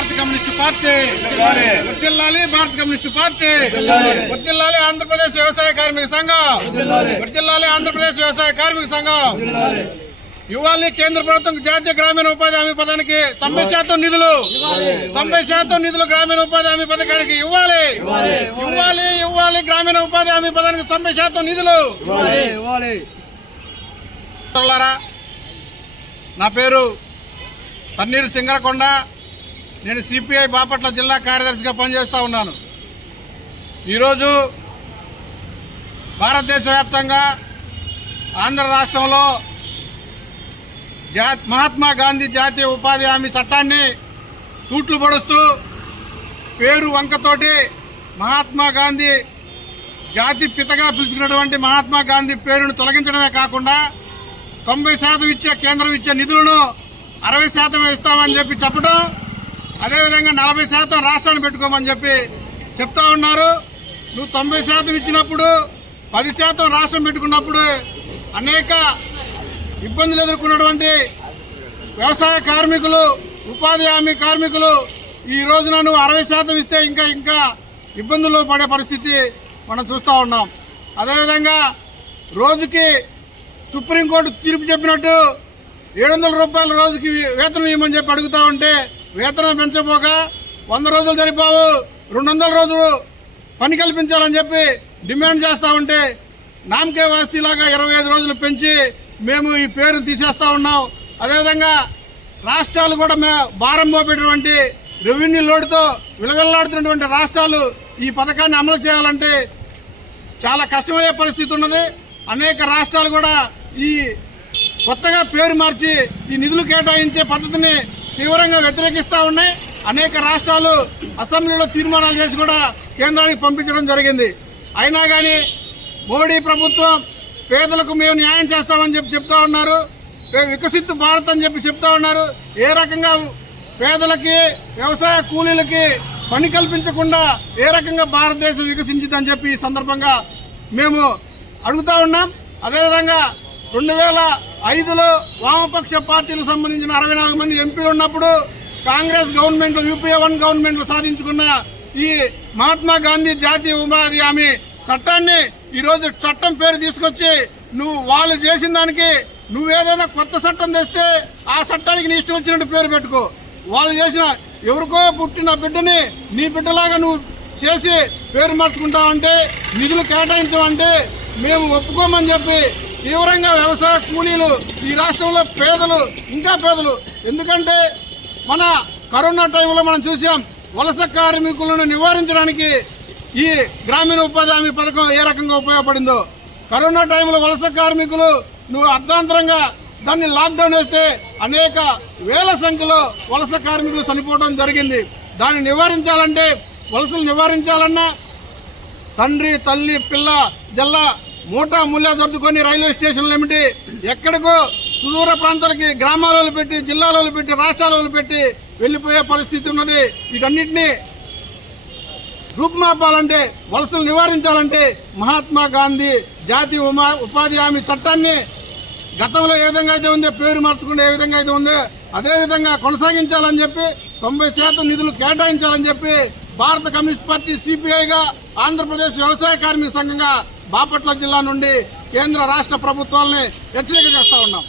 భారత communist party, వర్ధిల్లాలి భారత కమ్యూనిస్టు పార్టీ, వర్ధిల్లాలి ఆంధ్రప్రదేశ్ వ్యవసాయ కార్మిక సంఘం, వర్ధిల్లాలి ఆంధ్రప్రదేశ్ వ్యవసాయ కార్మిక సంఘం. ఇవ్వాలి కేంద్ర ప్రభుత్వం జాతీయ గ్రామీణ ఉపాధి హామీ పథకానికి 90% నిధులు, 90% నిధులు గ్రామీణ ఉపాధి హామీ పథకానికి ఇవ్వాలి, ఇవ్వాలి ఇవ్వాలి గ్రామీణ ఉపాధి హామీ పథకానికి 90% నిధులు. నా పేరు తన్నీరు సింగరకొండ. నేను సిపిఐ బాపట్ల జిల్లా కార్యదర్శిగా పనిచేస్తూ ఉన్నాను. ఈరోజు భారతదేశ వ్యాప్తంగా ఆంధ్ర రాష్ట్రంలో మహాత్మా గాంధీ జాతీయ ఉపాధి హామీ చట్టాన్ని తూట్లు పొడుస్తూ పేరు వంకతోటి మహాత్మా గాంధీ జాతి పితగా పిలుచుకున్నటువంటి మహాత్మా గాంధీ పేరును తొలగించడమే కాకుండా 90% ఇచ్చే కేంద్రం ఇచ్చే నిధులను 60% ఇస్తామని చెప్పి చెప్పడం, అదేవిధంగా 40% రాష్ట్రాన్ని పెట్టుకోమని చెప్పి చెప్తా ఉన్నారు. నువ్వు 90% ఇచ్చినప్పుడు 10% రాష్ట్రం పెట్టుకున్నప్పుడు అనేక ఇబ్బందులు ఎదుర్కొన్నటువంటి వ్యవసాయ కార్మికులు, ఉపాధి హామీ కార్మికులు ఈ రోజున నువ్వు 60% ఇస్తే ఇంకా ఇబ్బందుల్లో పడే పరిస్థితి మనం చూస్తూ ఉన్నాం. అదేవిధంగా రోజుకి సుప్రీంకోర్టు తీర్పు చెప్పినట్టు 700 రూపాయల రోజుకి వేతనం ఇవ్వమని చెప్పి అడుగుతూ ఉంటే వేతనం పెంచబోగా 100 రోజులు సరిపోవు 200 రోజులు పని కల్పించాలని చెప్పి డిమాండ్ చేస్తూ ఉంటే నామకే వాస్తీలాగా 25 రోజులు పెంచి మేము ఈ పేరును తీసేస్తూ ఉన్నాం. అదేవిధంగా రాష్ట్రాలు కూడా భారం మోపేటువంటి రెవెన్యూ లోటుతో విలవిల్లాడుతున్నటువంటి రాష్ట్రాలు ఈ పథకాన్ని అమలు చేయాలంటే చాలా కష్టమయ్యే పరిస్థితి ఉన్నది. అనేక రాష్ట్రాలు కూడా ఈ కొత్తగా పేరు మార్చి ఈ నిధులు కేటాయించే పద్ధతిని తీవ్రంగా వ్యతిరేకిస్తూ ఉన్నాయి. అనేక రాష్ట్రాలు అసెంబ్లీలో తీర్మానాలు చేసి కూడా కేంద్రానికి పంపించడం జరిగింది. అయినా కానీ మోడీ ప్రభుత్వం పేదలకు మేము న్యాయం చేస్తామని చెప్పి చెప్తా ఉన్నారు. వికసిత్ భారత్ అని చెప్పి చెప్తా ఉన్నారు. ఏ రకంగా పేదలకి వ్యవసాయ కూలీలకి పని కల్పించకుండా ఏ రకంగా భారతదేశం వికసించిందని చెప్పి ఈ సందర్భంగా మేము అడుగుతా ఉన్నాం. అదేవిధంగా 2005లో వామపక్ష పార్టీలకు సంబంధించిన 64 మంది ఎంపీలు ఉన్నప్పుడు కాంగ్రెస్ గవర్నమెంట్లో యూపీఏ 1 గవర్నమెంట్లో సాధించుకున్న ఈ మహాత్మా గాంధీ జాతీయ ఉపాధి హామీ చట్టాన్ని ఈరోజు చట్టం పేరు తీసుకొచ్చి నువ్వు వాళ్ళు చేసిన దానికి నువ్వేదైనా కొత్త చట్టం తెస్తే ఆ చట్టానికి నీ ఇష్టం వచ్చినట్టు పేరు పెట్టుకో. వాళ్ళు చేసిన ఎవరికో పుట్టిన బిడ్డని నీ బిడ్డలాగా నువ్వు చేసి పేరు మార్చుకుంటావంటే, నిధులు కేటాయించమంటే మేము ఒప్పుకోమని చెప్పి తీవ్రంగా వ్యవసాయ కూలీలు ఈ రాష్ట్రంలో పేదలు ఇంకా పేదలు, ఎందుకంటే మన కరోనా టైంలో మనం చూసాం వలస కార్మికులను నివారించడానికి ఈ గ్రామీణ ఉపాధి హామీ పథకం ఏ రకంగా ఉపయోగపడిందో. కరోనా టైంలో వలస కార్మికులు నువ్వు అర్ధాంతరంగా దాన్ని లాక్డౌన్ వేస్తే అనేక వేల సంఖ్యలో వలస కార్మికులు చనిపోవడం జరిగింది. దాన్ని నివారించాలంటే, వలసలు నివారించాలన్నా తండ్రి తల్లి పిల్ల జల్ల మూటా ముల్లా సర్దుకొని రైల్వే స్టేషన్లు ఏమిటి ఎక్కడికో సుదూర ప్రాంతాలకి గ్రామాలలో పెట్టి, జిల్లాలలో పెట్టి, రాష్ట్రాలలో పెట్టి వెళ్ళిపోయే పరిస్థితి ఉన్నది. వీటన్నిటినీ రూపుమాపాలంటే, వలసలు నివారించాలంటే మహాత్మా గాంధీ జాతీయ ఉపాధి హామీ చట్టాన్ని గతంలో ఏ విధంగా అయితే ఉందో పేరు మార్చుకుంటే ఏ విధంగా అయితే ఉందో అదేవిధంగా కొనసాగించాలని చెప్పి 90% నిధులు కేటాయించాలని చెప్పి భారత కమ్యూనిస్ట్ పార్టీ సిపిఐగా ఆంధ్రప్రదేశ్ వ్యవసాయ కార్మిక సంఘంగా బాపట్ల జిల్లా నుండి కేంద్ర రాష్ట్ర ప్రభుత్వాలని హెచ్చరిక చేస్తా ఉన్నాం.